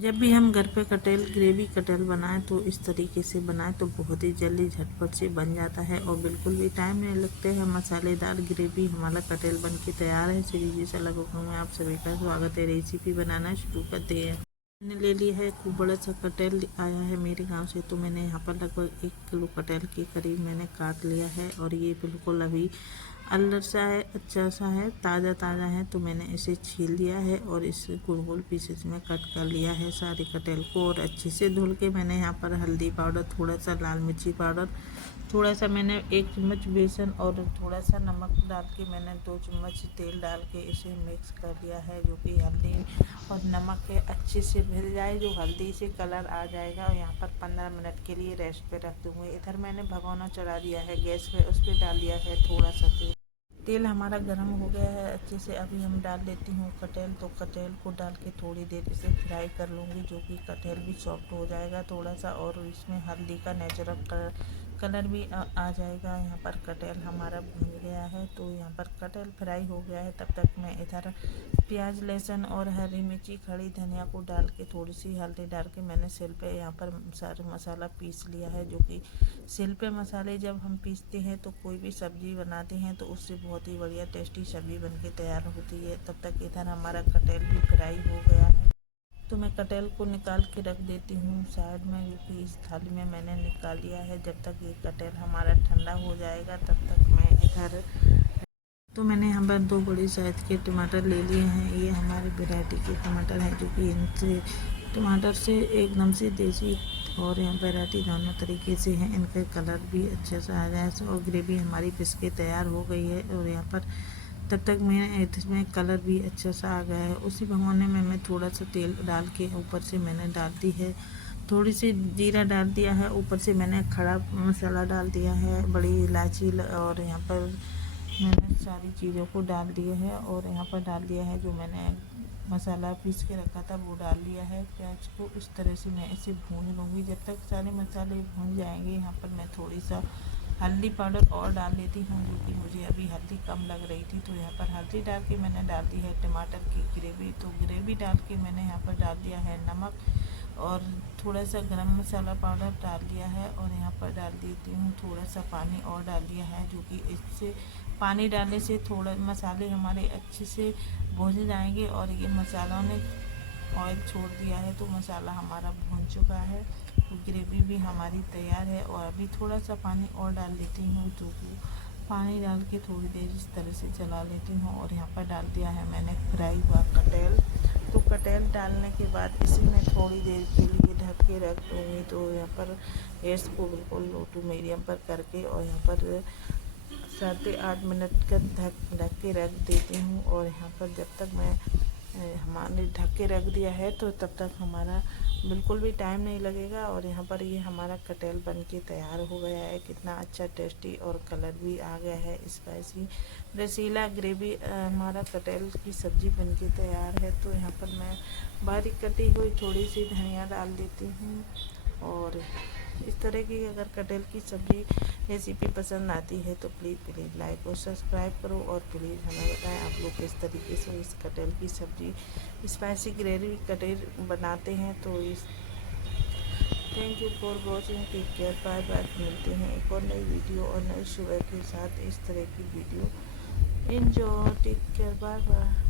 जब भी हम घर पे कटहल ग्रेवी कटहल बनाएं तो इस तरीके से बनाएं तो बहुत ही जल्दी झटपट से बन जाता है और बिल्कुल भी टाइम नहीं लगते हैं। मसालेदार ग्रेवी हमारा कटहल बन के तैयार है। श्री जी से लगों में आप सभी का स्वागत है। रेसिपी बनाना शुरू करते हैं। मैंने ले लिया है खूब बड़ा सा कटहल आया है मेरे गांव से, तो मैंने यहाँ पर लगभग 1 किलो कटहल के करीब मैंने काट लिया है और ये बिल्कुल अभी अल्लर सा है, अच्छा सा है, ताज़ा ताज़ा है। तो मैंने इसे छील लिया है और इसे गोल गोल पीसेस में कट कर लिया है सारे कटहल को। और अच्छे से धुल के मैंने यहाँ पर हल्दी पाउडर, थोड़ा सा लाल मिर्ची पाउडर, थोड़ा सा मैंने 1 चम्मच बेसन और थोड़ा सा नमक डाल के मैंने 2 चम्मच तेल डाल के इसे मिक्स कर लिया है, जो कि हल्दी और नमक के अच्छे से मिल जाए, जो हल्दी से कलर आ जाएगा। और यहाँ पर 15 मिनट के लिए रेस्ट पे रख दूँगी। इधर मैंने भगोना चढ़ा दिया है गैस पे, उस पर डाल दिया है थोड़ा सा तेल। तेल हमारा गर्म हो गया है अच्छे से। अभी हम डाल लेती हूँ कटहल। तो कटहल को डाल के थोड़ी देर इसे फ्राई कर लूँगी, जो कि कटहल भी सॉफ्ट हो जाएगा थोड़ा सा और इसमें हल्दी का नेचुरल कलर भी आ जाएगा। यहाँ पर कटहल हमारा भुन गया है, तो यहाँ पर कटहल फ्राई हो गया है। तब तक मैं इधर प्याज, लहसुन और हरी मिर्ची, खड़ी धनिया को डाल के थोड़ी सी हल्दी डाल के मैंने सिल पे यहाँ पर सारा मसाला पीस लिया है, जो कि सिल पे मसाले जब हम पीसते हैं तो कोई भी सब्ज़ी बनाते हैं तो उससे बहुत ही बढ़िया टेस्टी सब्ज़ी बनके तैयार होती है। तब तक इधर हमारा कटहल भी फ्राई हो गया है, तो मैं कटहल को निकाल के रख देती हूँ साइड में, जो कि इस थाली में मैंने निकाल लिया है। जब तक ये कटहल हमारा ठंडा हो जाएगा तब तक मैं इधर, तो मैंने यहाँ पर 2 बड़ी साइज़ के टमाटर ले लिए हैं। ये हमारी वैरायटी के टमाटर हैं, जो कि इनसे टमाटर से एकदम से देसी और यहाँ वैरायटी दोनों तरीके से हैं। इनका कलर भी अच्छे से आ जाए और ग्रेवी हमारी पिस के तैयार हो गई है। और यहाँ पर तब तक मैं इसमें कलर भी अच्छा सा आ गया है। उसी भगोने में मैं थोड़ा सा तेल डाल के ऊपर से मैंने डाल दी है, थोड़ी सी जीरा डाल दिया है, ऊपर से मैंने खड़ा मसाला डाल दिया है, बड़ी इलायची, और यहाँ पर मैंने सारी चीज़ों को डाल दिए है। और यहाँ पर डाल दिया है जो मैंने मसाला पीस के रखा था वो डाल लिया है। प्याज को इस तरह से मैं इसे भून लूँगी जब तक सारे मसाले भून जाएंगे। यहाँ पर मैं थोड़ी सा हल्दी पाउडर और डाल लेती हूँ, जो कि मुझे अभी हल्दी कम लग रही थी, तो यहाँ पर हल्दी डाल के मैंने डाल दी है टमाटर की ग्रेवी। तो ग्रेवी डाल के मैंने यहाँ पर डाल दिया है नमक और थोड़ा सा गरम मसाला पाउडर डाल दिया है। और यहाँ पर डाल देती हूँ थोड़ा सा पानी और डाल दिया है, जो कि इससे पानी डालने से थोड़ा मसाले हमारे अच्छे से भून जाएंगे। और ये मसालों ने ऑयल छोड़ दिया है, तो मसाला हमारा भून चुका है, तो ग्रेवी भी हमारी तैयार है। और अभी थोड़ा सा पानी और डाल लेती हूँ, जो कि पानी डाल के थोड़ी देर इस तरह से चला लेती हूँ। और यहाँ पर डाल दिया है मैंने फ्राई हुआ कटहल। तो कटहल डालने के बाद इसे मैं थोड़ी देर के लिए ढक के रख दूँगी। तो यहाँ पर गैस को बिल्कुल लो टू मीडियम पर करके और यहाँ पर 7 से 8 मिनट का ढक के रख देती हूँ। और यहाँ पर जब तक मैं हमारे ढक के रख दिया है तो तब तक हमारा बिल्कुल भी टाइम नहीं लगेगा। और यहाँ पर ये हमारा कटहल बन के तैयार हो गया है। कितना अच्छा टेस्टी और कलर भी आ गया है, स्पाइसी रसीला ग्रेवी हमारा कटहल की सब्ज़ी बन के तैयार है। तो यहाँ पर मैं बारीक कटी हुई थोड़ी सी धनिया डाल देती हूँ। और इस तरह की अगर कटहल की सब्ज़ी रेसिपी पसंद आती है तो प्लीज़ लाइक और सब्सक्राइब करो। और प्लीज़ हमें बताएं आप लोग किस तरीके से इस कटहल की सब्ज़ी स्पाइसी ग्रेवी कटहल बनाते हैं। तो इस thank you for watching, take care, bye bye. मिलते हैं एक और नई वीडियो और नई सुबह के साथ इस तरह की video. Enjoy, take care, bye bye.